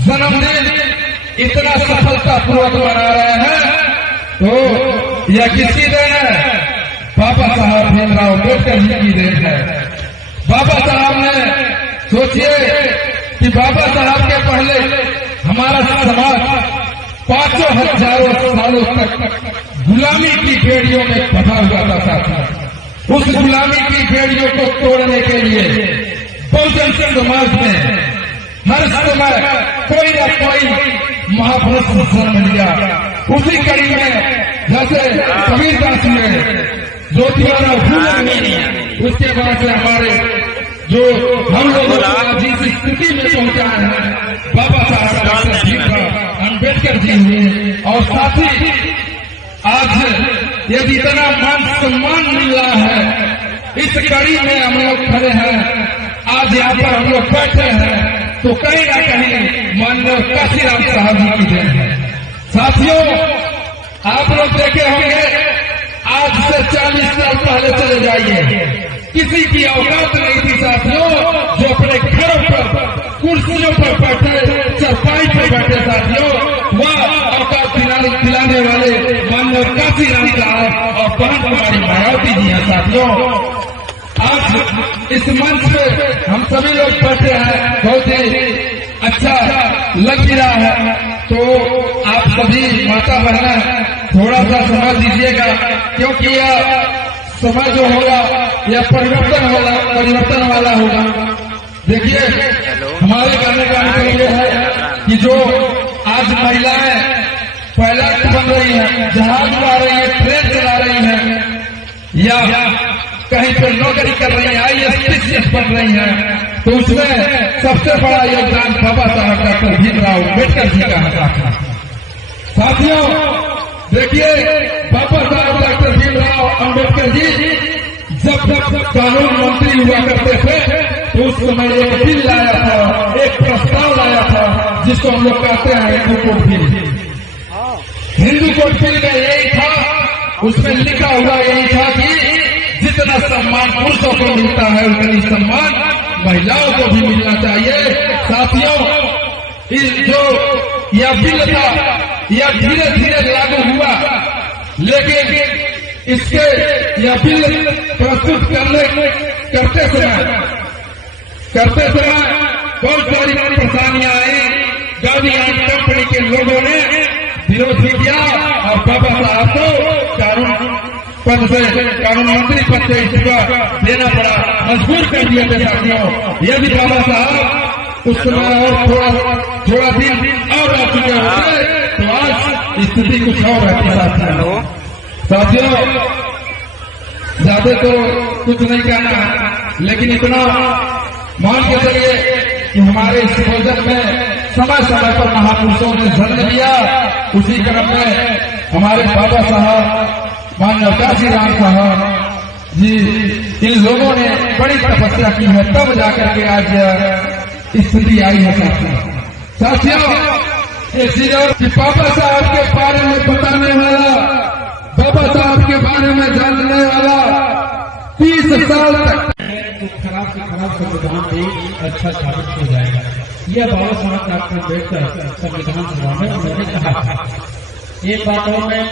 जन्मदिन इतना सफलतापूर्वक मना रहे हैं तो यह किसकी देन है? बाबा साहब भीमराव अम्बेडकर जी की देन है। बाबा साहब ने सोचिए कि बाबा साहब के पहले हमारा समाज 500,000 सालों तक गुलामी की बेड़ियों में फंसा हुआ था। उस गुलामी की बेड़ियों को तोड़ने के लिए बहुजन समाज ने हर समय कोई न कोई महापुरुष जन्म लिया। उसी कड़ी में जैसे कबीरदास ने ज्योतिराव फूले ने, उसके बाद से हमारे जो हम लोगों को जिस स्थिति में पहुंचा है बाबा साहब डॉक्टर भीमराव अम्बेडकर जी हुए। और साथ ही आज यदि इतना मान सम्मान मिल रहा है, इस कड़ी में हम लोग खड़े हैं, आज यहाँ पर हम लोग बैठे हैं, तो कहीं ना कहीं माननीय काशीराम साहब जी की देन है। साथियों, आप लोग देखे होंगे आज से 40 साल पहले चले जाइए, किसी की औकात नहीं थी साथियों जो अपने घरों पर कुर्सियों पर बैठे, चरपाई पर बैठे साथियों, वह औकात दिलाने वाले माननीय काशीराम साहब और बहन कुमारी मायावती जी हैं। साथियों, आज इस मंच पे हम सभी लोग बैठे हैं, बहुत ही अच्छा लग भी रहा है। तो आप सभी माता बहन थोड़ा सा समझ दीजिएगा, क्योंकि यह समय जो होगा यह परिवर्तन वाला होगा। देखिए, हमारे कहने का मतलब यह है कि जो आज महिलाएं पायलट बन रही हैं, जहाज उड़ा रही है, ट्रेन चला रही है, या कहीं पर नौकरी कर रही है, IAS बन रही है, तो उसमें सबसे बड़ा योगदान बाबा साहब डॉक्टर भीमराव अम्बेडकर जी का है। साथियों, देखिए, बाबा साहब डॉक्टर भीमराव अम्बेडकर जी जब कानून मंत्री हुआ करते थे तो उस समय एक बिल लाया था, एक प्रस्ताव लाया था, जिसको हम लोग कहते हैं Hindu code bill. Hindu code bill में यही था, उसमें लिखा हुआ यही था कि जितना सम्मान पुरुषों को मिलता है उतनी सम्मान महिलाओं को भी मिलना चाहिए। साथियों, जो यह बिल था यह धीरे धीरे लागू हुआ, लेकिन इसके यह बिल प्रस्तुत करते समय बहुत सारी परेशानियां आई। गांधीयान कंपनी के लोगों ने विरोध भी किया और बाबा साहब को कानून मंत्री पद से इस्तीफा देना पड़ा, मजबूर कर दिए थे। साथियों, यदि बाबा साहब उस समय और थोड़ा दिन और आ चुके होते तो आज स्थिति कुछ और रहती। साथियों, ज्यादा तो कुछ नहीं कहना, लेकिन इतना मान के चलिए कि हमारे इस भोजन में समय समय पर महापुरुषों ने जन्म लिया। उसी क्रम में हमारे बाबा साहब माननीय काशीराम साहब जी, इन लोगों ने बड़ी तपस्या की है, तब जाकर के आज स्थिति आई है। साथियों, एक चीज और कि बाबा साहब के बारे में बताने वाला, बाबा साहब के बारे में जानने वाला 30 साल तक तो खराब से खराब संविधान भी अच्छा साबित हो जाएगा। यह बाबा साहब डॉक्टर अम्बेडकर संविधान सभा में उन्होंने कहा था। एक बात और मैं